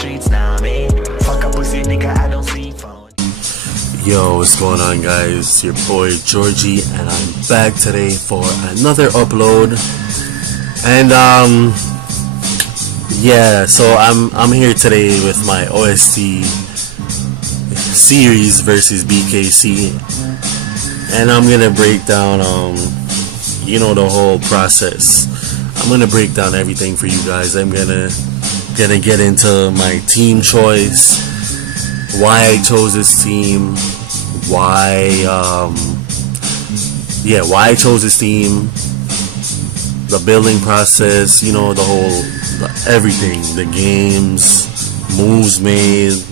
streets now, me. Fuck a pussy nigga, I don't sleep phone. Yo, what's going on, guys? It's your boy Georgie, and I'm back today for another upload. And yeah, so I'm here today with my OST series versus BKC, and I'm gonna break down the whole process. I'm gonna break down everything for you guys. I'm gonna get into my team choice, why I chose this team, why I chose this team, the building process, the whole everything, the games, moves made,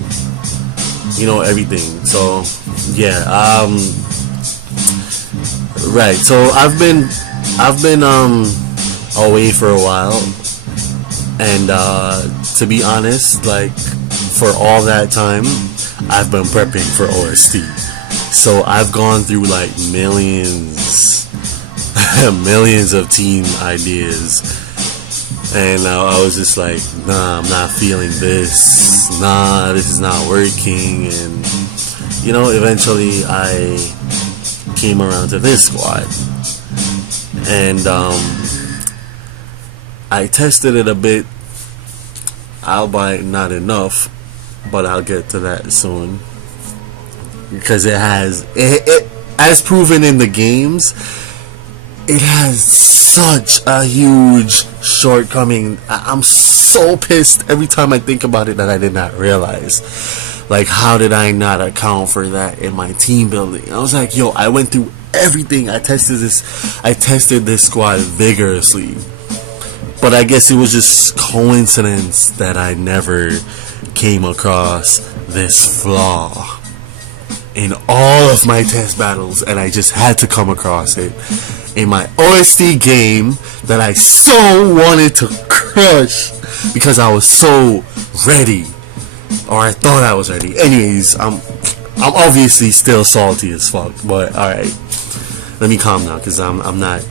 everything. So yeah, right. So I've been away for a while, and to be honest, like, for all that time I've been prepping for OST. So I've gone through like millions of team ideas, and I was just like, nah, I'm not feeling this, nah, this is not working. And eventually I came around to this squad, and I tested it a bit, albeit not enough, but I'll get to that soon, because it as proven in the games, it has such a huge shortcoming. I'm so pissed every time I think about it that I did not realize. Like, how did I not account for that in my team building? I was like, yo, I went through everything. I tested this squad vigorously, but I guess it was just coincidence that I never came across this flaw in all of my test battles, and I just had to come across it in my OST game that I so wanted to crush because I was so ready, or I thought I was ready. Anyways, I'm obviously still salty as fuck, but alright, let me calm down, because I'm not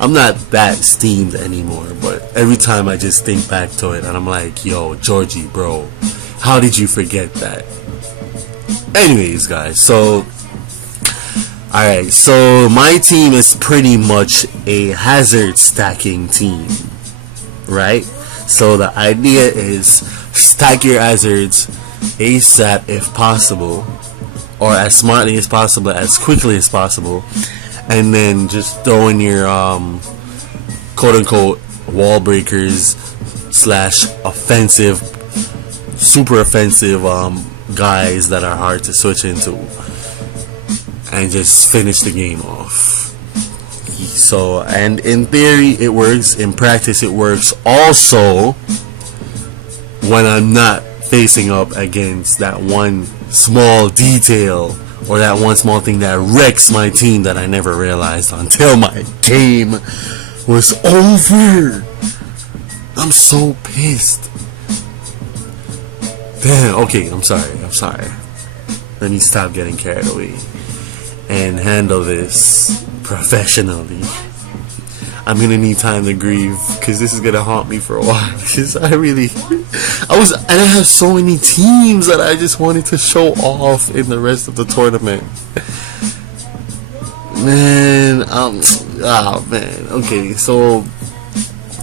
I'm not that steamed anymore. But every time I just think back to it, and I'm like, yo, Georgie, bro, how did you forget that? Anyways, guys, so alright, so my team is pretty much a hazard stacking team, right? So the idea is stack your hazards ASAP if possible, or as smartly as possible, as quickly as possible, and then just throw in your quote-unquote wall breakers / offensive, super offensive guys that are hard to switch into, and just finish the game off. So, and in theory it works, in practice it works also when I'm not facing up against that one small detail, or that one small thing that wrecks my team that I never realized until my game was over. I'm so pissed. Damn, okay, I'm sorry. Let me stop getting carried away and handle this professionally. I'm gonna need time to grieve, because this is gonna haunt me for a while, because I have so many teams that I just wanted to show off in the rest of the tournament. Man, man. Okay, so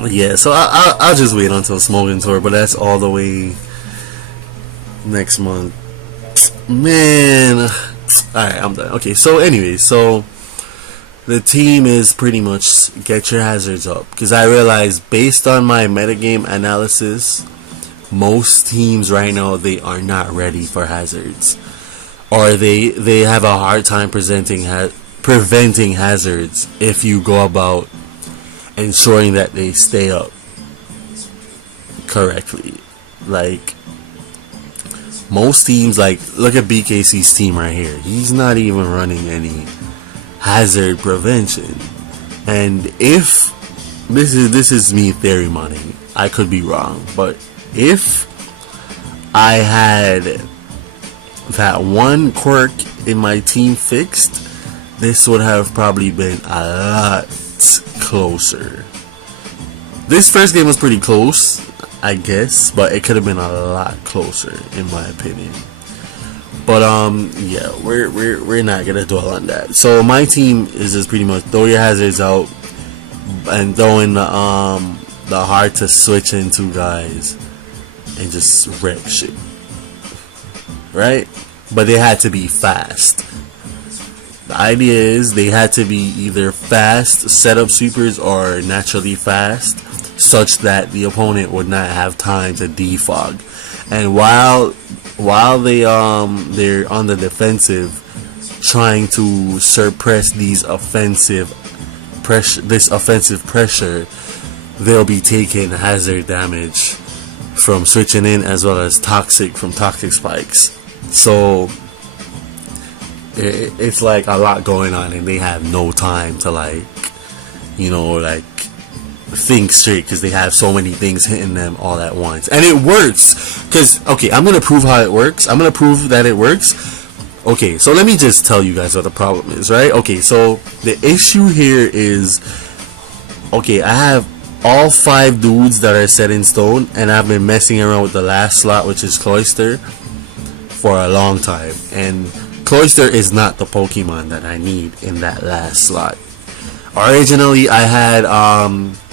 yeah, so I'll just wait until Smogon tour, but that's all the way next month. Man, alright, I'm done. Okay, so anyway, so the team is pretty much get your hazards up, because I realized, based on my metagame analysis, most teams right now, they are not ready for hazards, or they have a hard time preventing hazards if you go about ensuring that they stay up correctly. Like, most teams, like, look at BKC's team right here. He's not even running any hazard prevention. And if this is me theory mining, I could be wrong, but if I had that one quirk in my team fixed, this would have probably been a lot closer. This first game was pretty close. I guess, but it could have been a lot closer in my opinion. But yeah, we're not gonna dwell on that. So my team is just pretty much throw your hazards out and throw in the hard to switch into guys and just wreck shit, right? But they had to be fast. The idea is they had to be either fast setup sweepers or naturally fast, such that the opponent would not have time to defog. And while they're on the defensive, trying to suppress this offensive pressure, they'll be taking hazard damage from switching in, as well as toxic spikes. So it's like a lot going on, and they have no time to think straight, because they have so many things hitting them all at once. And it works, because okay, I'm gonna prove how it works. I'm gonna prove that it works. Okay, so let me just tell you guys what the problem is, right? Okay, so the issue here is, okay, I have all 5 dudes that are set in stone, and I've been messing around with the last slot, which is Cloyster, for a long time. And Cloyster is not the Pokemon that I need in that last slot. Originally, I had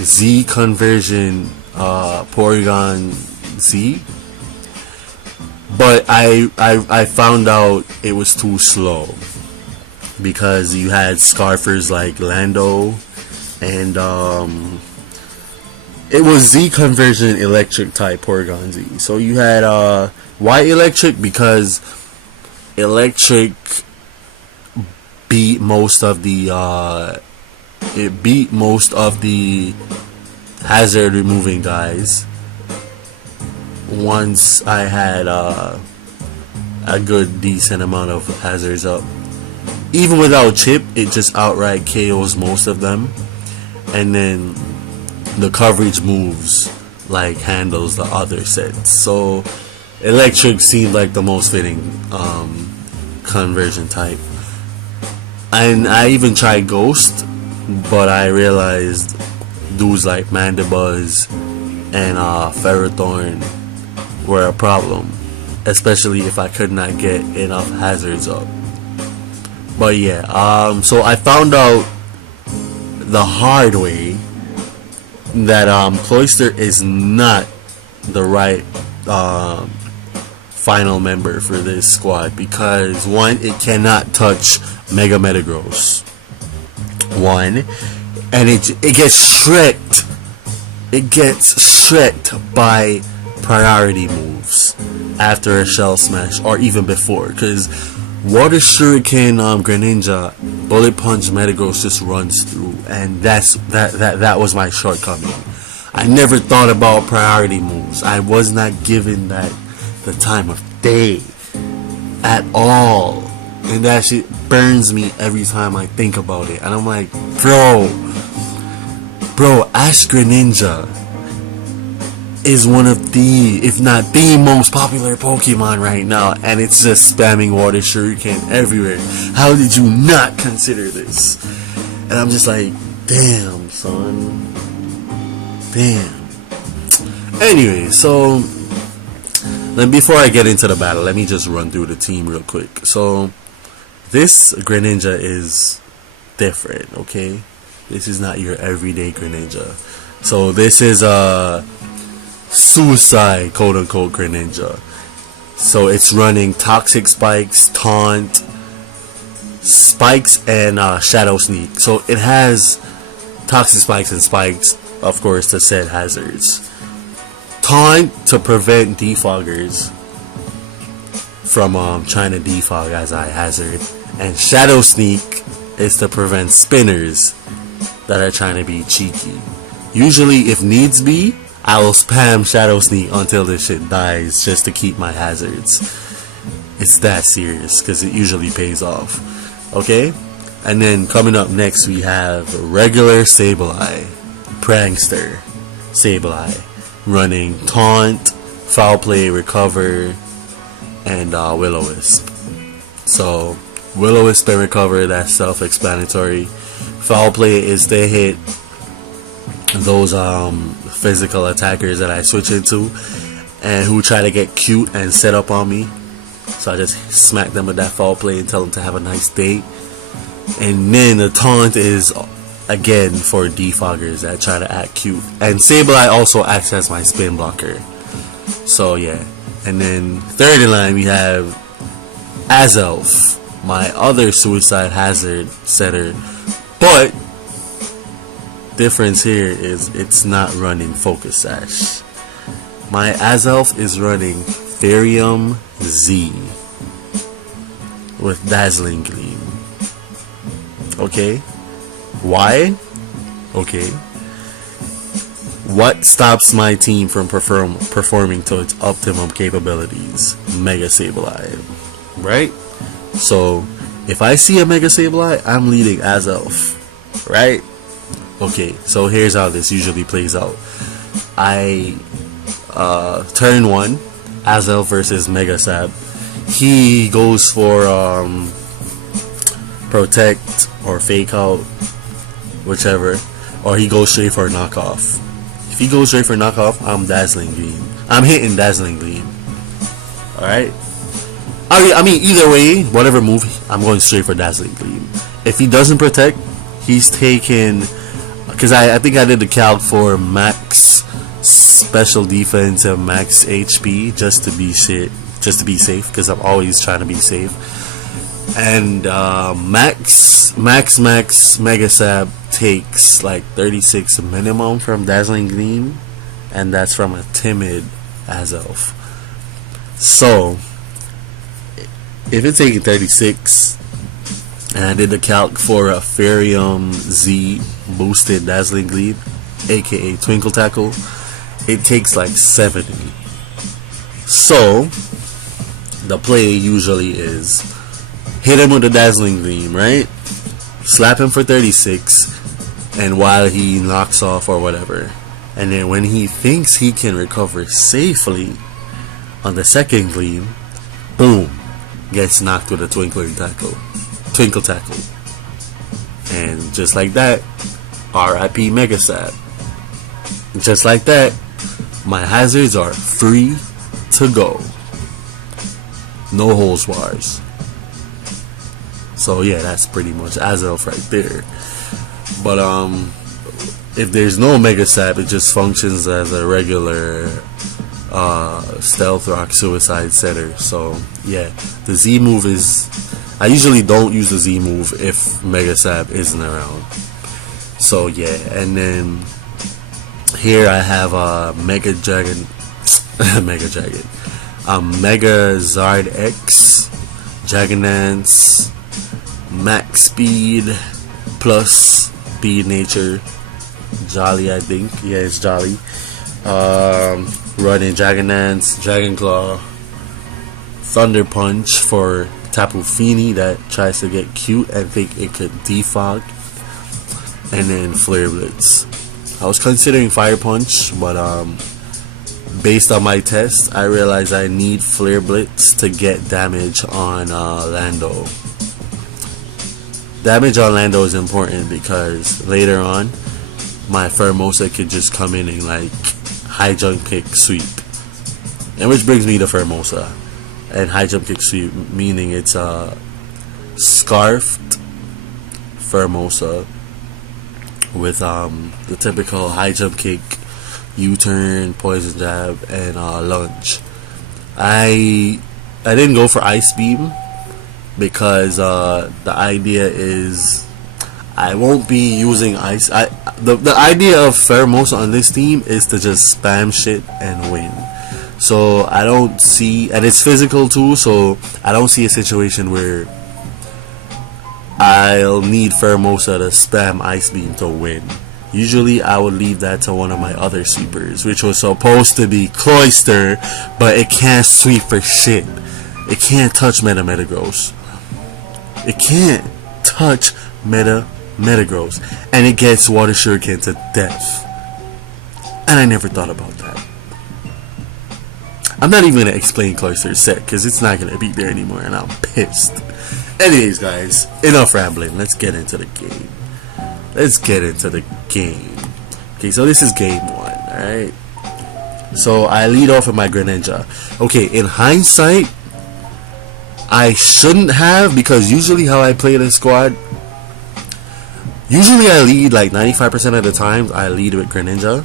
Z conversion Porygon Z, but I found out it was too slow, because you had Scarfers like Lando, and it was Z conversion electric type Porygon Z. So you had Y electric, because electric beat most of the hazard removing guys once I had a good decent amount of hazards up. Even without chip, it just outright KOs most of them, and then the coverage moves like handles the other sets. So electric seemed like the most fitting conversion type. And I even tried Ghost, but I realized dudes like Mandibuzz and Ferrothorn were a problem, especially if I could not get enough hazards up. But yeah, so I found out the hard way that Cloyster is not the right final member for this squad, because one, it cannot touch Mega Metagross. One, and it gets shreked. It gets shreked by priority moves after a Shell Smash, or even before, because Water Shuriken Greninja Bullet Punch Metagross just runs through, and that was my shortcoming. I never thought about priority moves. I was not given that the time of day at all, and that shit burns me every time I think about it. And I'm like, bro, Ash Greninja is one of the, if not the most popular Pokemon right now, and it's just spamming Water Shuriken everywhere. How did you not consider this? And I'm just like, damn, son. Damn. Anyway, so then before I get into the battle, let me just run through the team real quick. So this Greninja is different, okay? This is not your everyday Greninja. So this is a suicide, quote unquote, Greninja. So it's running Toxic Spikes, Taunt, Spikes, and Shadow Sneak. So it has Toxic Spikes and Spikes, of course, to set hazards. Taunt to prevent defoggers from trying to defog as I hazard. And Shadow Sneak is to prevent spinners that are trying to be cheeky. Usually, if needs be, I will spam Shadow Sneak until this shit dies, just to keep my hazards. It's that serious, because it usually pays off. Okay? And then coming up next, we have regular Sableye, Prankster Sableye, running Taunt, Foul Play, Recover, and Will-O-Wisp. So Will-O-Wisp and Recover, that's self-explanatory. Foul Play is to hit those physical attackers that I switch into and who try to get cute and set up on me. So I just smack them with that foul play and tell them to have a nice day. And then the taunt is again for defoggers that try to act cute. And Sableye also acts as my spin blocker. So yeah. And then third in line we have Azelf, my other suicide hazard setter. But difference here is it's not running Focus Sash. My Azelf is running Therium Z with Dazzling Gleam. Okay. Why? Okay. What stops my team from performing to its optimum capabilities? Mega Sableye. Right? So, if I see a Mega Sableye, I'm leading Azelf. Right? Okay, so here's how this usually plays out. Turn 1, Azelf versus Mega Sab. He goes for Protect or Fake Out, whichever, or he goes straight for Knockoff. If he goes straight for Knockoff, I'm Dazzling Gleam. I'm hitting Dazzling Gleam. Alright? I mean, either way, whatever move, I'm going straight for Dazzling Gleam. If he doesn't Protect, he's taking, because I think I did the calc for max special defense and max HP just to be safe, because I'm always trying to be safe. And max Mega Sab takes like 36 minimum from Dazzling Gleam, and that's from a timid Azelf. So if it's taking 36 and I did the calc for a Therium Z boosted Dazzling Gleam, aka Twinkle Tackle, it takes like 70. So the play usually is hit him with the Dazzling Gleam, right? Slap him for 36, and while he knocks off or whatever, and then when he thinks he can recover safely on the second Gleam, boom, gets knocked with a Twinkle Tackle. And just like that, RIP Mega Sab. Just like that, my hazards are free to go. No holes bars. So yeah, that's pretty much Azelf right there. But if there's no Mega Sab, it just functions as a regular Stealth Rock Suicide setter. So yeah, the Z move is, I usually don't use the Z move if Mega Sab isn't around. So yeah, and then here I have a Mega Zard X, Dragonance, Max Speed plus Speed Nature, Jolly, I think. Yeah, it's Jolly. Running Dragonance, Dragon Claw, Thunder Punch for Tapu Fini that tries to get cute and think it could defog, and then Flare Blitz. I was considering Fire Punch, but based on my test, I realized I need Flare Blitz to get damage on Lando. Damage on Lando is important because later on, my Pheromosa could just come in and like high jump kick sweep. And which brings me to Pheromosa. And high jump kick sweep, meaning it's a scarfed Pheromosa with the typical high jump kick, U-turn, poison jab, and lunge. I didn't go for Ice Beam because the idea is I won't be using ice. The idea of Pheromosa on this team is to just spam shit and win. So I don't see, and it's physical too, so I don't see a situation where I'll need Pheromosa to spam Ice Beam to win. Usually I would leave that to one of my other sweepers, which was supposed to be Cloyster, but it can't sweep for shit. It can't touch Metagross. It can't touch Metagross, and it gets Water Shuriken to death. And I never thought about that. I'm not even gonna explain Cloyster's set because it's not gonna be there anymore, and I'm pissed. Anyways, guys, enough rambling. Let's get into the game. Okay, so this is game 1. Alright. So I lead off with my Greninja. Okay, in hindsight, I shouldn't have, because usually how I play this squad, usually I lead like 95% of the time. I lead with Greninja.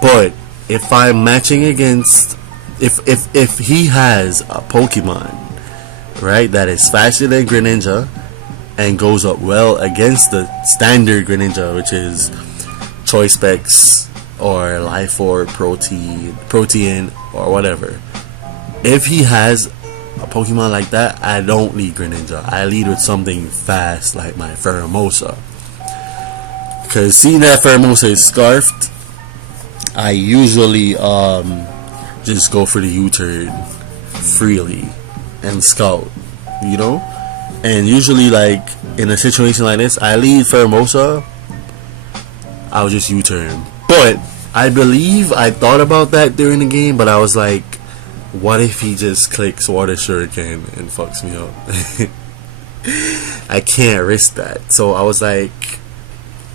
But if I'm matching against, if he has a Pokemon, right, that is faster than Greninja and goes up well against the standard Greninja, which is Choice Specs or Life Orb, Protein, or whatever. If he has a Pokemon like that, I don't lead Greninja. I lead with something fast like my Pheromosa. Because seeing that Pheromosa is scarfed, I usually just go for the U-turn freely and scout, you know? And usually, like, in a situation like this, I lead Pheromosa, I'll just U-turn. But I believe I thought about that during the game, but I was like, what if he just clicks Water Shuriken and fucks me up? I can't risk that. So I was like,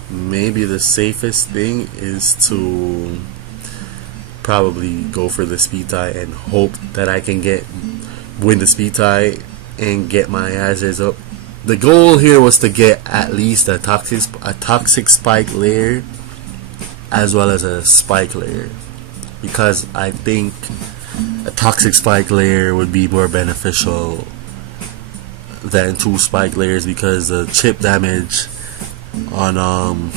maybe the safest thing is to probably go for the speed tie and hope that I can win the speed tie and get my hazards up. The goal here was to get at least a toxic spike layer as well as a spike layer, because I think a toxic spike layer would be more beneficial than 2 spike layers, because the chip damage on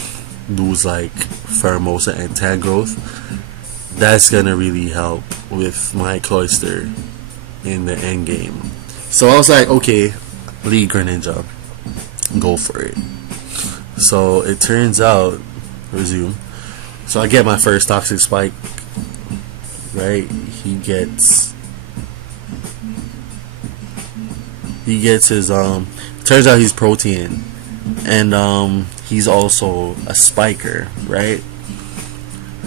dudes like Pheromosa and Tangrowth, that's gonna really help with my Cloyster in the end game. So I was like, okay, lead Greninja, go for it. So it turns out, resume. So I get my first toxic spike, right? He gets his turns out he's Protein, and he's also a spiker, right?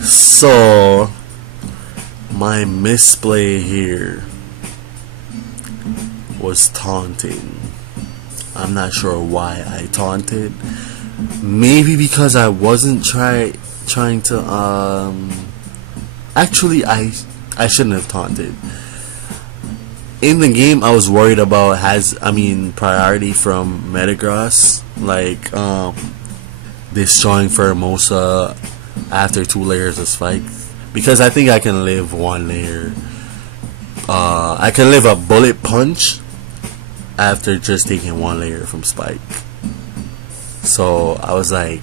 So my misplay here was taunting. I'm not sure why I taunted. Maybe because I wasn't trying to actually I shouldn't have taunted. In the game I was worried about priority from Metagross, like destroying Pheromosa after 2 layers of spike, because I think I can live 1 layer. I can live a bullet punch after just taking 1 layer from spike. So I was like,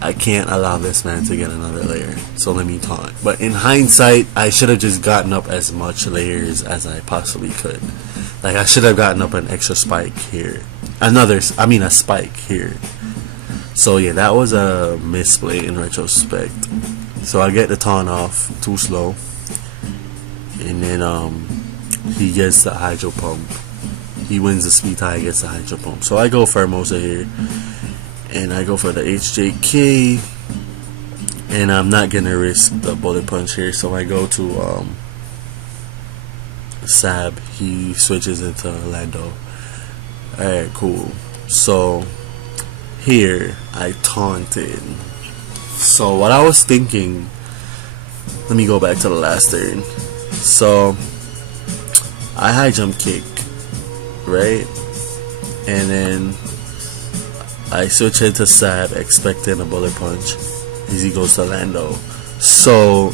I can't allow this man to get another layer, so let me taunt. But in hindsight, I should have just gotten up as much layers as I possibly could. Like, I should have gotten up an extra spike here, a spike here. So yeah, that was a misplay in retrospect. So I get the taunt off too slow, and then he gets the Hydro Pump. He wins the speed tie, gets the Hydro Pump. So I go Pheromosa here, and I go for the HJK, and I'm not gonna risk the bullet punch here, so I go to Sab. He switches into Lando. Alright, cool. So here I taunted. So what I was thinking, let me go back to the last turn. So I high jump kick, right? And then I switch into Sab, expecting a bullet punch as he goes to Lando. So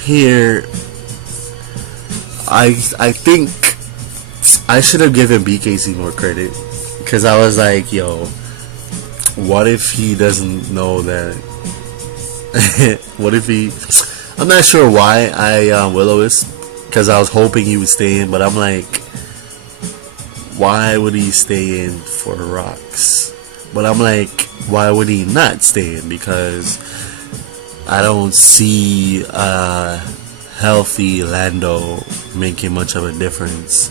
here I think I should have given BKC more credit, because I was like, yo, what if he doesn't know that? What if he... I'm not sure why I Will-O-Wisp, because I was hoping he would stay in, but I'm like, why would he stay in for rocks? But I'm like, why would he not stay in? Because I don't see healthy Lando making much of a difference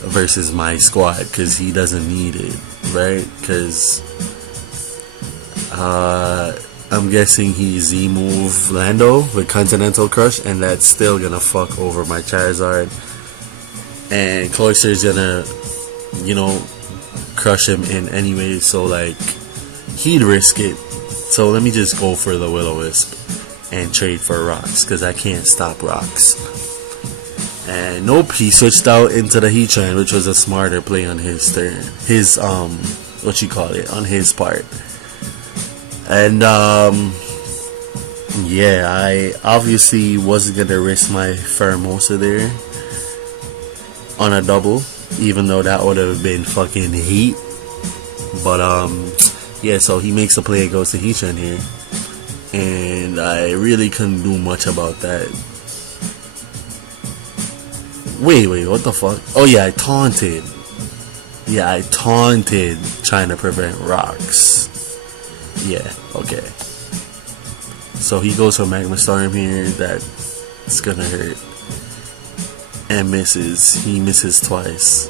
versus my squad, because he doesn't need it, right? Because I'm guessing he Z-move Lando with Continental Crush, and that's still gonna fuck over my Charizard, and Cloyster's gonna, you know, crush him in anyway. So like, he'd risk it So let me just go for the Will-O-Wisp and trade for rocks, because I can't stop rocks. And nope, he switched out into the Heatran, which was a smarter play on his turn. His what you call it, on his part. And yeah, I obviously wasn't gonna risk my Pheromosa there on a double, even though that would have been fucking heat. But yeah, so he makes a play and goes to Heatran here, and I really couldn't do much about that. Wait, what the fuck? Oh yeah, I taunted. Yeah, I taunted trying to prevent rocks. Yeah, okay. So he goes for Magma Storm here. That's gonna hurt. And misses. He misses twice.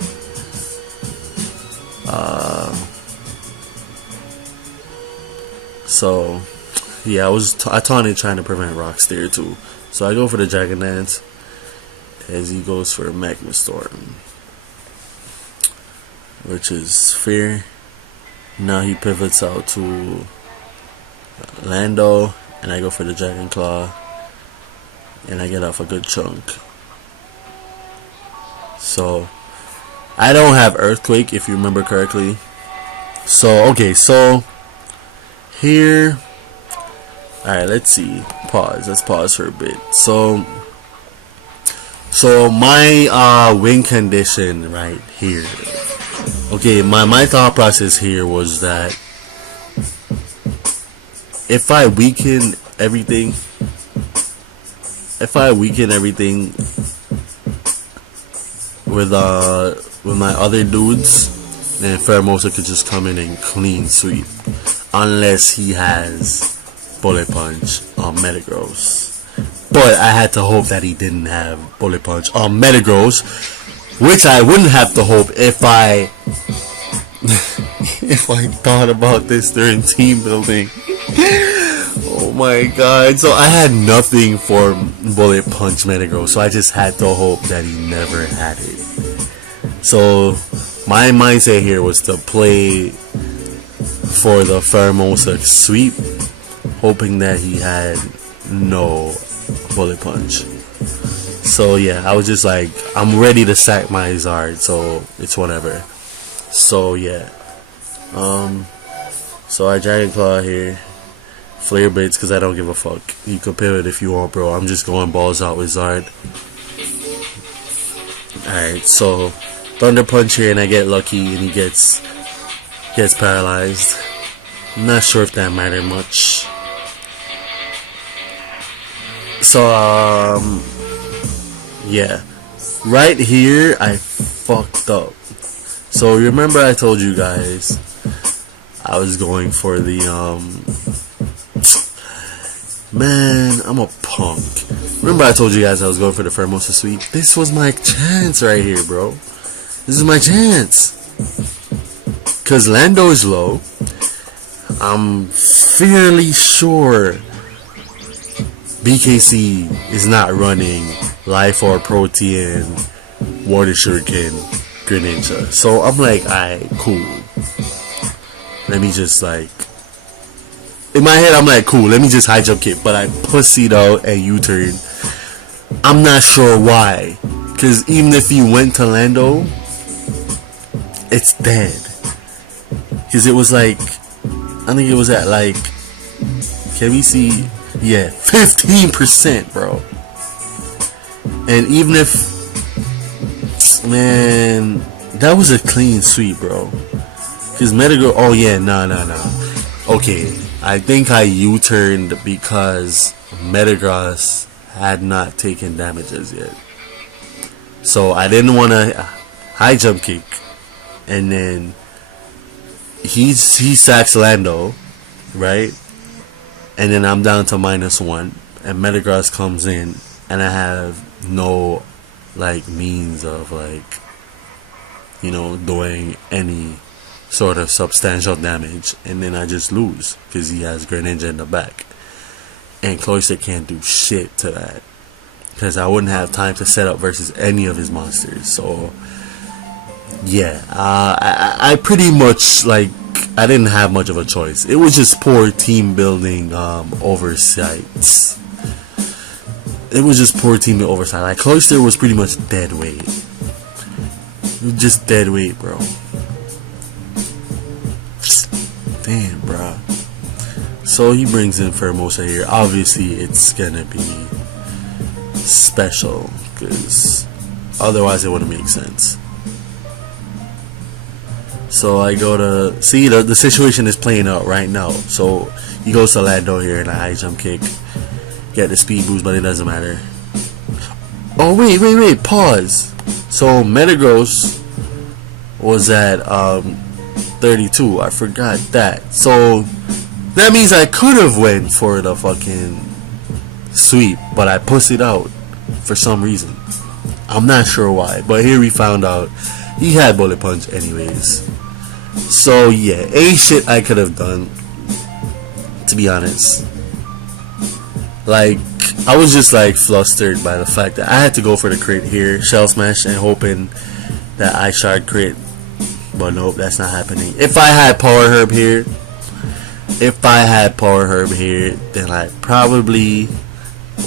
So yeah, I taunted trying to prevent rocks there too. So I go for the Dragon Dance as he goes for Magma Storm, which is fair. Now he pivots out to Lando, and I go for the Dragon Claw, and I get off a good chunk. So I don't have Earthquake, if you remember correctly. So okay, so here, alright, let's see. Let's pause for a bit. So my win condition right here. Okay, my thought process here was that if I weaken everything with my other dudes, then Pheromosa could just come in and clean sweep, unless he has Bullet Punch on Metagross. But I had to hope that he didn't have Bullet Punch on Metagross, which I wouldn't have to hope if I thought about this during team building. Oh my god. So I had nothing for Bullet Punch Metagross, so I just had to hope that he never had it. So my mindset here was to play for the Pheromosa sweep, hoping that he had no Bullet Punch. So yeah, I was just like, I'm ready to sack my Zard, so it's whatever. So yeah, so I Dragon Claw here, Flare Blitz because I don't give a fuck. You can pivot if you want, bro. I'm just going balls out with Zard. Alright, so Thunder Punch here, and I get lucky, and he gets paralyzed. I'm not sure if that mattered much. So yeah, right here I fucked up. So remember I told you guys I was going for the man, I'm a punk. Remember I told you guys I was going for the Pheromosa sweep? This was my chance right here, bro. This is my chance. Cause Lando is low. I'm fairly sure BKC is not running Life Orb, Protean, Water Shuriken, Greninja. So I'm like, alright, cool. Let me just like, in my head I'm like, cool, let me just high jump kick. But I pussied out and U-turn. I'm not sure why. Because even if you went to Lando, it's dead. Because it was like, I think it was at like, can we see? Yeah, 15%, bro. And even if, man, that was a clean sweep, bro. Because Metagross, oh yeah, no. Okay, I think I U-turned because Metagross had not taken damages yet. So I didn't want to high jump kick. And then he sacks Lando, right? And then I'm down to -1, and Metagross comes in, and I have no like means of like, you know, doing any sort of substantial damage, and then I just lose because he has Greninja in the back, and Cloyster can't do shit to that because I wouldn't have time to set up versus any of his monsters. So yeah, I pretty much like I didn't have much of a choice. It was just poor team building oversights. It was just poor team oversight. Like Cloister was pretty much dead weight. Just dead weight, bro. Damn, bro. So he brings in Formosa here. Obviously, it's gonna be special because otherwise it wouldn't make sense. So I go to see the situation is playing out right now. So he goes to Lando here in a high jump kick, get the speed boost, but it doesn't matter. Oh wait, pause. So Metagross was at 32. I forgot that. So that means I could have went for the fucking sweep, but I pussied out for some reason. I'm not sure why, but here we found out he had Bullet Punch anyways. So yeah, ain't shit I could have done, to be honest. Like, I was just like flustered by the fact that I had to go for the crit here, Shell Smash, and hoping that I shard crit. But nope, that's not happening. If I had Power Herb here, then I probably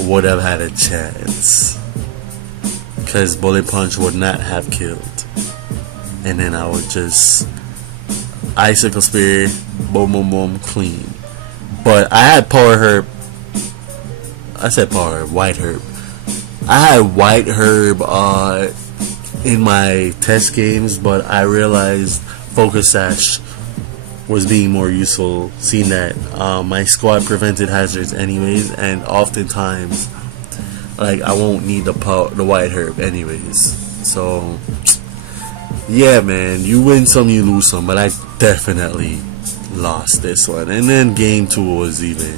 would have had a chance, because Bullet Punch would not have killed. And then I would just Icicle Spear, boom, boom, boom, clean. But I had Power Herb. I said Power Herb, White Herb. I had White Herb in my test games, but I realized Focus Sash was being more useful, seeing that my squad prevented hazards anyways, and oftentimes like I won't need the White Herb anyways. So yeah, man, you win some, you lose some, but I definitely lost this one. And then game 2 was even.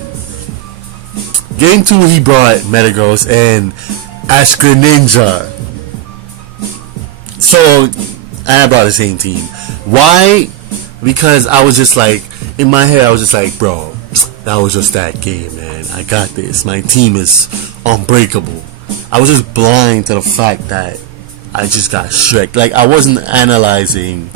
Game 2 he brought Metagross and Ash Greninja. So I brought the same team. Why? Because I was just like, in my head I was just like, bro, that was just that game, man. I got this. My team is unbreakable. I was just blind to the fact that I just got shreked. Like, I wasn't analyzing,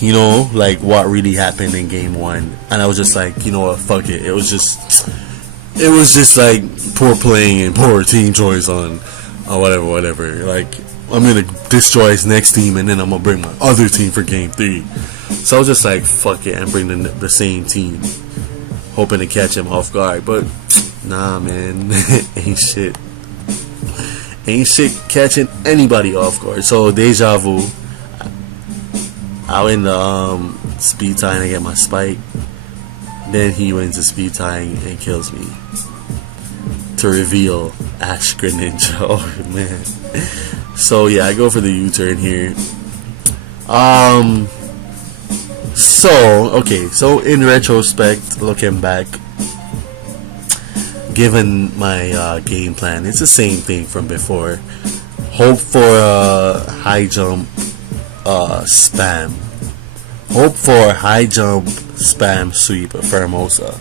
you know, like what really happened in game 1. And I was just like, you know what, fuck it. It was just like poor playing and poor team choice on whatever. Like, I'm gonna destroy his next team and then I'm gonna bring my other team for game 3. So I was just like, fuck it, and bring the same team, hoping to catch him off guard. But nah, man, ain't shit catching anybody off guard. So Deja Vu, I win the speed tying, I get my spike. Then he wins the speed tying and kills me to reveal Ash Greninja. Oh man. So yeah, I go for the U-turn here. So in retrospect, looking back, given my game plan, it's the same thing from before. Hope for a high jump spam. Hope for high jump spam sweep of Formosa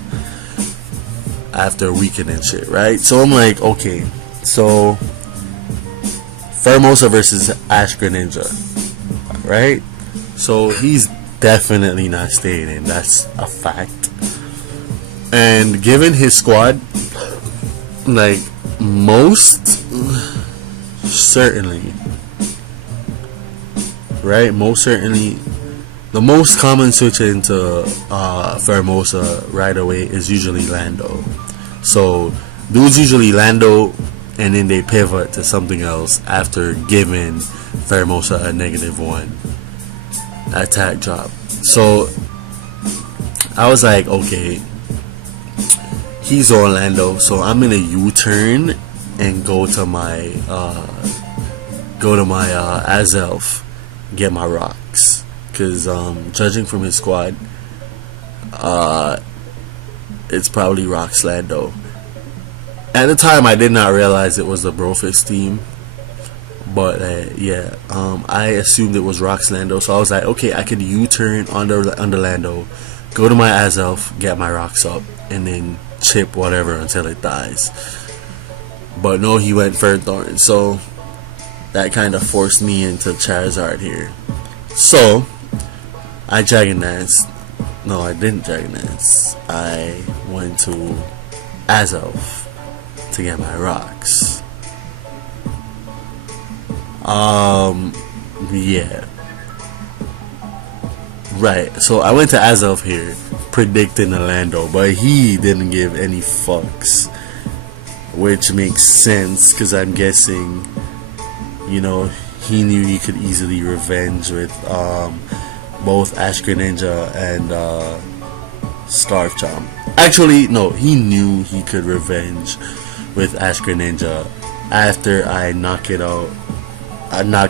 after weakening shit, right? So I'm like, okay, so Formosa versus Ash Greninja, right? So he's definitely not staying in, that's a fact. And given his squad, like, most certainly, the most common switch into Formosa right away is usually Lando. So dudes usually Lando and then they pivot to something else after giving Formosa a -1 attack drop. So I was like, okay, he's Orlando, so I'm gonna U-turn and go to my Azelf, get my rocks, because judging from his squad, it's probably Rocks Lando. At the time, I did not realize it was the Brofist team, but yeah, I assumed it was Rocks Lando, so I was like, okay, I could U-turn under Lando, go to my Azelf, get my rocks up, and then chip whatever until it dies. But no, he went Fern Thorn. So that kind of forced me into Charizard here. So I Dragon Dance. No, I didn't Dragon Dance. I went to Azelf to get my rocks. Yeah. Right, so I went to Azelf here, predicting Orlando, but he didn't give any fucks. Which makes sense, because I'm guessing, you know, he knew he could easily revenge with both Ash Greninja and Scarf Chomp. Actually, no, he knew he could revenge with Ash Greninja after I knock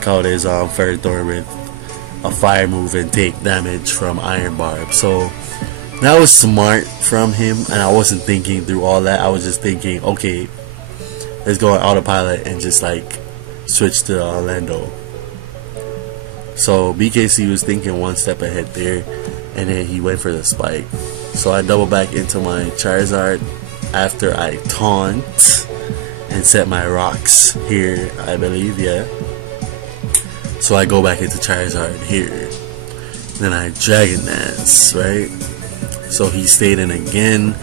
out his Ferrothorn with a fire move and take damage from Iron Barb. So that was smart from him, and I wasn't thinking through all that. I was just thinking, okay, let's go on autopilot and just like switch to Orlando. So BKC was thinking one step ahead there, and then he went for the spike. So I double back into my Charizard after I taunt and set my rocks here, I believe, yeah. So I go back into Charizard here. Then I Dragon Dance, right? So he stayed in again.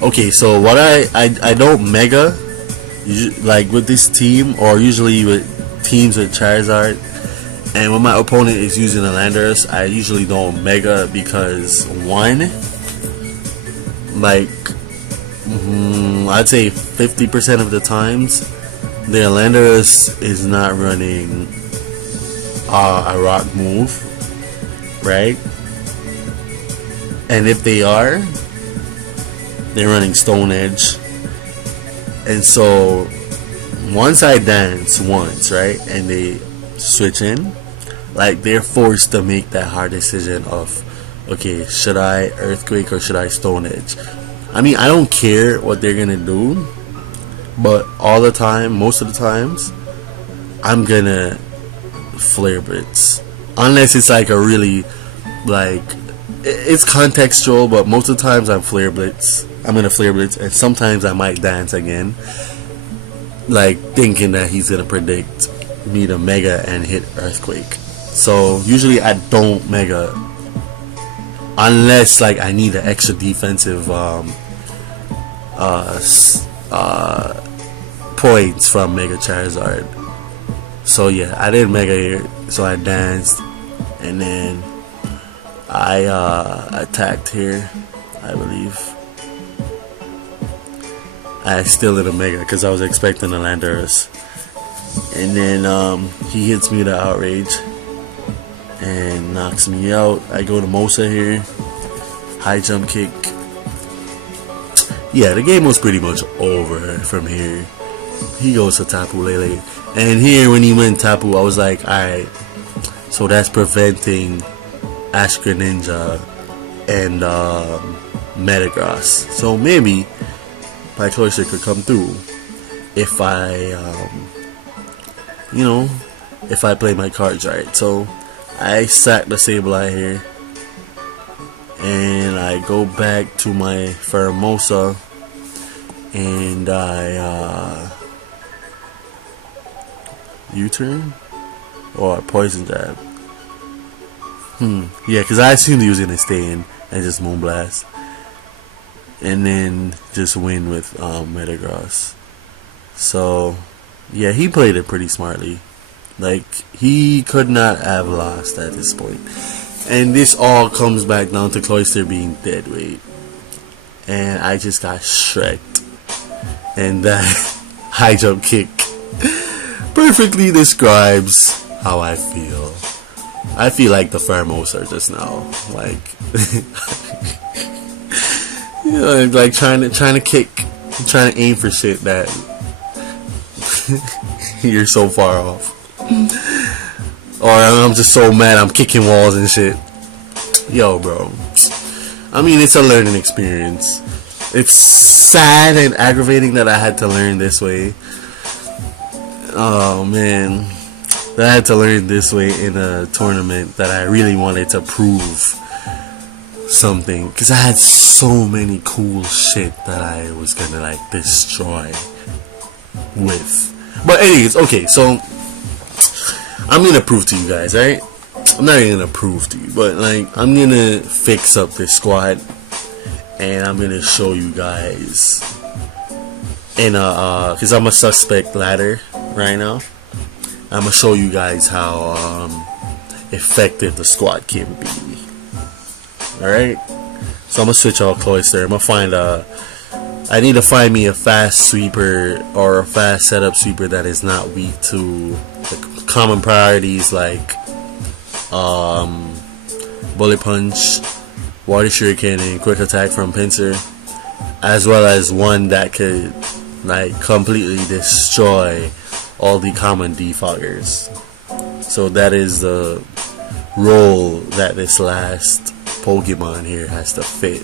Okay, so what I don't Mega, like with this team, or usually with teams with Charizard, and when my opponent is using a Landorus, I usually don't Mega because one, like I'd say 50% of the times their Landorus is not running a rock move, right? And if they are, they're running Stone Edge. And so once I dance once, right, and they switch in, like they're forced to make that hard decision of, okay, should I Earthquake or should I Stone Edge? I mean, I don't care what they're gonna do, but all the time, most of the times, I'm gonna Flare Blitz, unless it's like a really, like, it's contextual, but most of the times I'm Flare Blitz. I'm gonna Flare Blitz, and sometimes I might dance again, like thinking that he's gonna predict me to Mega and hit Earthquake. So usually I don't Mega unless like I need an extra defensive points from Mega Charizard. So yeah, I did Mega here, so I danced, and then I attacked here, I believe. I still did a Mega because I was expecting a Landorus, and then he hits me with the Outrage and knocks me out. I go to Mosa here, high jump kick. Yeah, the game was pretty much over from here. He goes to Tapu Lele, and here when he went Tapu, I was like, alright, so that's preventing Ash Greninja and Metagross. So maybe my Cloyster could come through if I, you know, if I play my cards right. So I sack the Sableye here, and I go back to my Pheromosa, and I U-turn or Poison Jab. Yeah, because I assumed he was gonna stay in and just Moonblast, and then just win with Metagross. So yeah, he played it pretty smartly. Like, he could not have lost at this point. And this all comes back down to Cloyster being dead weight, and I just got shreked. And that high jump kick perfectly describes how I feel. I feel like the Pheromosa just now, like you know, like trying to kick, trying to aim for shit that you're so far off. Or I'm just so mad I'm kicking walls and shit. Yo, bro, I mean, it's a learning experience. It's sad and aggravating that I had to learn this way. Oh man, that I had to learn this way in a tournament that I really wanted to prove something, because I had so many cool shit that I was gonna like destroy with. But anyways, okay, so I'm gonna prove to you guys, alright? I'm not even gonna prove to you, but like I'm gonna fix up this squad, and I'm gonna show you guys in a cause I'm a suspect ladder right now. I'm gonna show you guys how effective the squad can be. Alright? So I'm gonna switch out Cloister. I'm gonna find I need to find me a fast sweeper or a fast setup sweeper that is not weak to the common priorities like bullet punch, water shuriken, and quick attack from pincer, as well as one that could like completely destroy all the common defoggers. So that is the role that this last Pokemon here has to fit.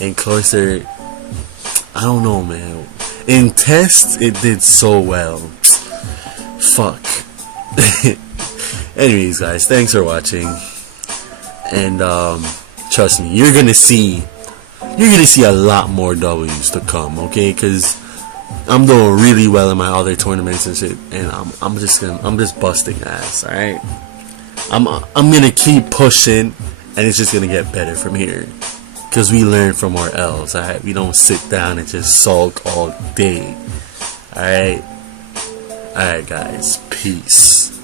And Cloister, I don't know, man. In tests, it did so well. Fuck. Anyways, guys, thanks for watching. And trust me, you're gonna see a lot more W's to come, okay? Because I'm doing really well in my other tournaments and shit, and I'm just busting ass. All right, I'm gonna keep pushing, and it's just gonna get better from here. Because we learn from our L's, alright? We don't sit down and just sulk all day. Alright? Alright, guys. Peace.